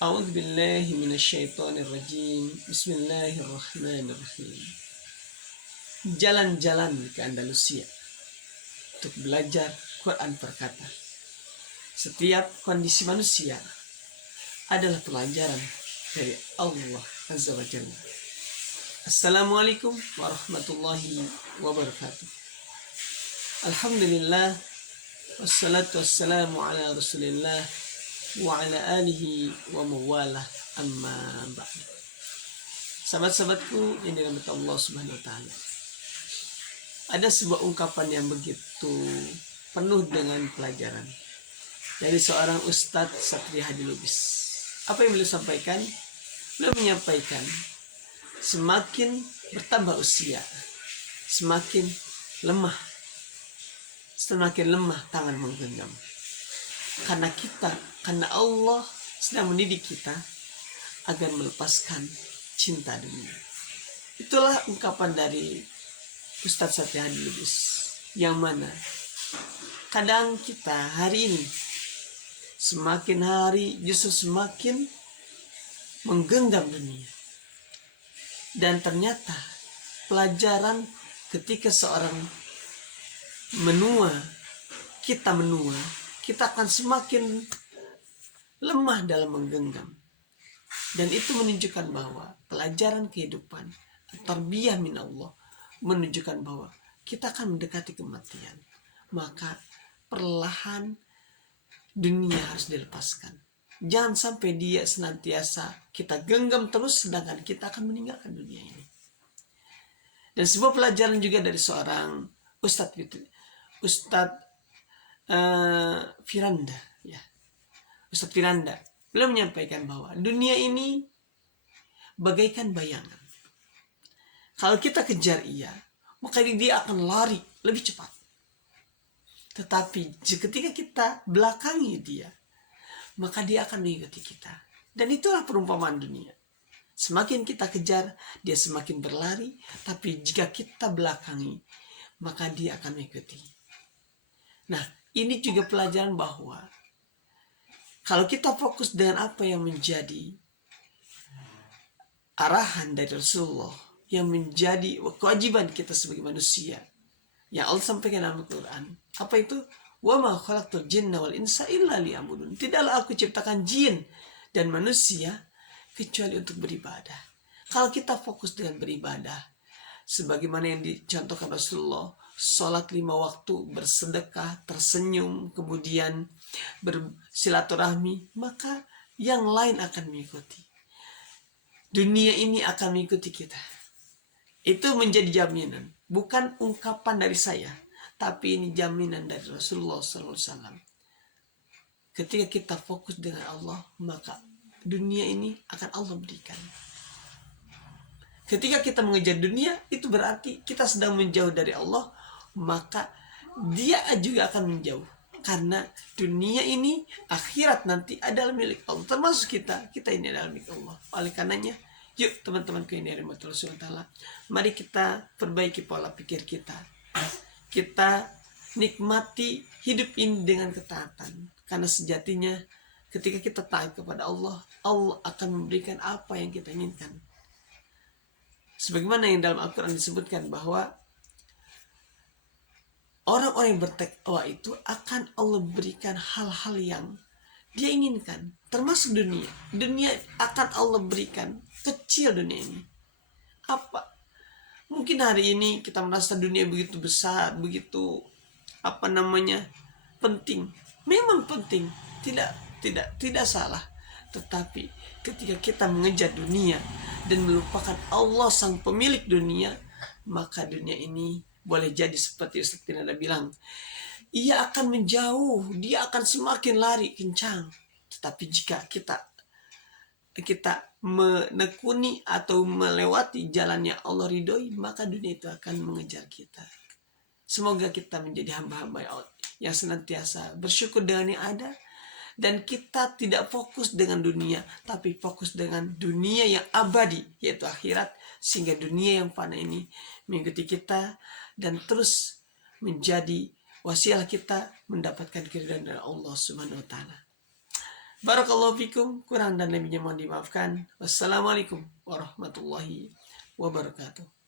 A'udzu billahi minasyaitonir rajim. Bismillahirrahmanirrahim. Jalan-jalan ke Andalusia untuk belajar Quran per kata. Setiap kondisi manusia adalah pelajaran dari Allah Azza wa Jalla. Assalamualaikum warahmatullahi wabarakatuh. Alhamdulillah, wassalatu wassalamu ala rasulillah wa ala alihi wa mawalah, amma ba'd. Sahabat-sahabatku yang dirahmati Allah Subhanahu wa taala. Ada sebuah ungkapan yang begitu penuh dengan pelajaran dari seorang Ustadz Satria Hadi Lubis. Apa yang beliau sampaikan? Beliau menyampaikan, semakin bertambah usia, semakin lemah tangan menggenggam. Karena Allah sedang mendidik kita agar melepaskan cinta dunia. Itulah ungkapan dari Ustadz Satria Hadi Lubis, yang mana kadang kita hari ini semakin hari justru semakin menggenggam dunia. Dan ternyata pelajaran ketika seorang kita menua, kita akan semakin lemah dalam menggenggam. Dan itu menunjukkan bahwa pelajaran kehidupan, tarbiyah min Allah, menunjukkan bahwa kita akan mendekati kematian. Maka perlahan dunia harus dilepaskan. Jangan sampai dia senantiasa kita genggam terus sedangkan kita akan meninggalkan dunia ini. Dan sebuah pelajaran juga dari seorang Ustadz Firanda, ya. Ustadz Firanda, beliau menyampaikan bahwa dunia ini bagaikan bayangan. Kalau kita kejar ia, maka dia akan lari lebih cepat. Tetapi ketika kita belakangi dia, maka dia akan mengikuti kita. Dan itulah perumpamaan dunia. Semakin kita kejar, dia semakin berlari. Tapi jika kita belakangi, maka dia akan mengikuti. Nah, ini juga pelajaran bahwa kalau kita fokus dengan apa yang menjadi arahan dari Rasulullah, yang menjadi kewajiban kita sebagai manusia, yang Allah sampaikan dalam Al-Quran, apa itu? Wa ma khalaqtul jinna wal insa illa liya'budun. Tidaklah aku ciptakan jin dan manusia kecuali untuk beribadah. Kalau kita fokus dengan beribadah, sebagaimana yang dicontohkan Rasulullah, sholat 5 waktu, bersedekah, tersenyum, kemudian bersilaturahmi, maka yang lain akan mengikuti. Dunia ini akan mengikuti kita. Itu menjadi jaminan, bukan ungkapan dari saya, tapi ini jaminan dari Rasulullah SAW. Ketika kita fokus dengan Allah, maka dunia ini akan Allah berikan. Ketika kita mengejar dunia, itu berarti kita sedang menjauh dari Allah, maka dia juga akan menjauh. Karena dunia ini, akhirat nanti adalah milik Allah. Termasuk kita ini adalah milik Allah. Oleh karenanya, yuk teman-temanku yang dirahmati Allah SWT, mari kita perbaiki pola pikir kita. Kita nikmati hidup ini dengan ketaatan. Karena sejatinya ketika kita taat kepada Allah, Allah akan memberikan apa yang kita inginkan. Sebagaimana yang dalam Al-Quran disebutkan bahwa orang-orang yang bertakwa itu akan Allah berikan hal-hal yang dia inginkan, termasuk dunia. Dunia akan Allah berikan. Kecil dunia ini. Apa? Mungkin hari ini kita merasa dunia begitu besar, begitu penting. Memang penting, tidak salah. Tetapi ketika kita mengejar dunia dan melupakan Allah sang pemilik dunia, maka dunia ini boleh jadi seperti Ustaz Firanda bilang, ia akan menjauh, dia akan semakin lari kencang. Tetapi jika kita menekuni atau melewati jalan yang Allah ridhoi, maka dunia itu akan mengejar kita. Semoga kita menjadi hamba-hamba yang senantiasa bersyukur dengan yang ada, dan kita tidak fokus dengan dunia, tapi fokus dengan dunia yang abadi, yaitu akhirat, sehingga dunia yang fana ini mengikuti kita dan terus menjadi wasilah kita mendapatkan keridhaan dari Allah Subhanahu wa taala. Barakallahu fikum, kurang dan lebihnya mohon dimaafkan. Wassalamualaikum warahmatullahi wabarakatuh.